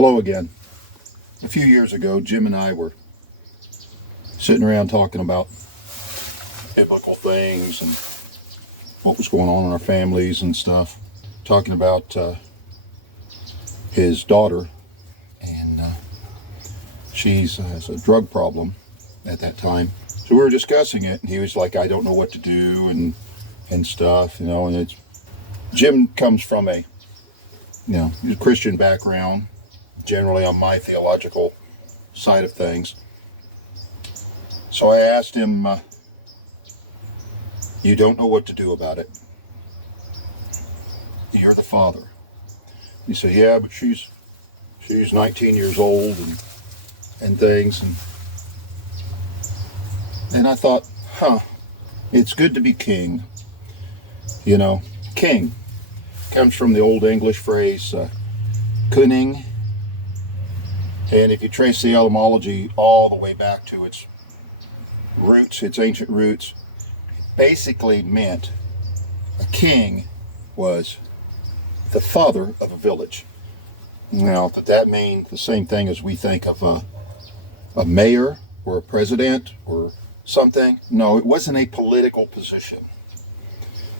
Hello again. A few years ago, Jim and I were sitting around talking about biblical things and what was going on in our families and stuff. Talking about his daughter, and she has a drug problem at that time. So we were discussing it, and he was like, I don't know what to do and stuff, and it's Jim comes from a Christian background, generally on my theological side of things. So I asked him, you don't know what to do about it. You're the father. He said, yeah, but she's 19 years old and things. And I thought, it's good to be king. King comes from the Old English phrase, koning. And if you trace the etymology all the way back to its roots, its ancient roots, it basically meant a king was the father of a village. Now, did that mean the same thing as we think of a mayor or a president or something? No, it wasn't a political position.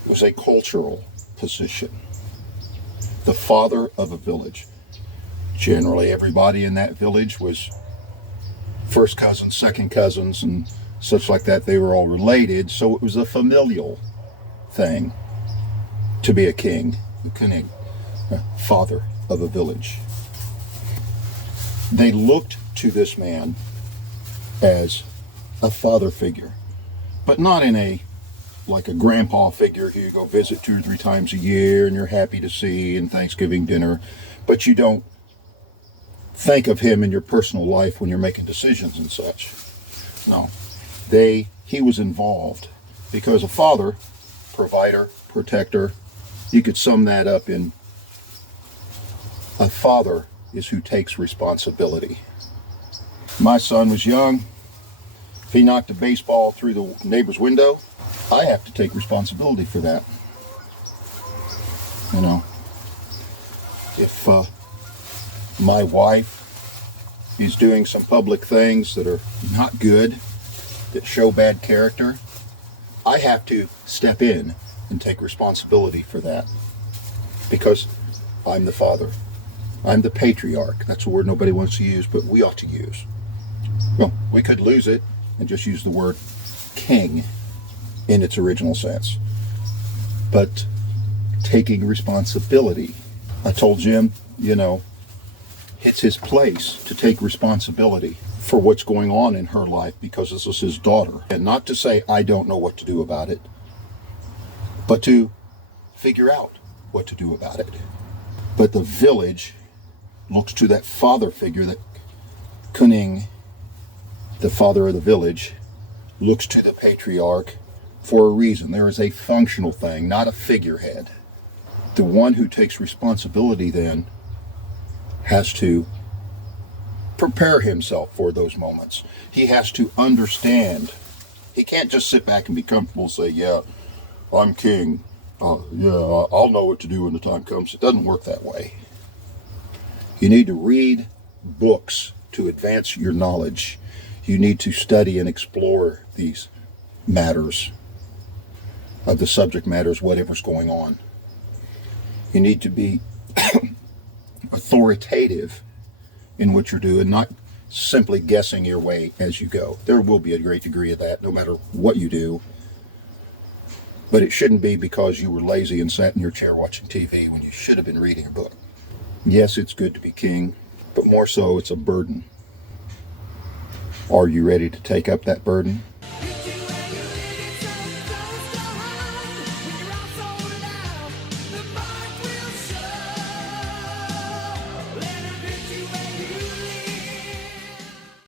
It was a cultural position. The father of a village. Generally, everybody in that village was first cousins, second cousins, and such like that. They were all related, so it was a familial thing to be a king, a father of a village. They looked to this man as a father figure, but not in like a grandpa figure who you go visit 2 or 3 times a year and you're happy to see in Thanksgiving dinner, but you don't think of him in your personal life when you're making decisions and such. No, he was involved because a father, provider, protector, you could sum that up in a father is who takes responsibility. My son was young. If he knocked a baseball through the neighbor's window, I have to take responsibility for that. If my wife is doing some public things that are not good, that show bad character, I have to step in and take responsibility for that because I'm the father. I'm the patriarch. That's a word nobody wants to use, but we ought to use. Well, we could lose it and just use the word king in its original sense. But taking responsibility. I told Jim, it's his place to take responsibility for what's going on in her life because this is his daughter. And not to say I don't know what to do about it, but to figure out what to do about it. But the village looks to that father figure, that koning, the father of the village, looks to the patriarch for a reason. There is a functional thing, not a figurehead. The one who takes responsibility then has to prepare himself for those moments. He has to understand. He can't just sit back and be comfortable and say, yeah, I'm king. I'll know what to do when the time comes. It doesn't work that way. You need to read books to advance your knowledge. You need to study and explore these matters of the subject matters, whatever's going on. You need to be authoritative in what you're doing, not simply guessing your way as you go. There will be a great degree of that no matter what you do. But it shouldn't be because you were lazy and sat in your chair watching TV when you should have been reading a book. Yes, it's good to be king, but more so it's a burden. Are you ready to take up that burden?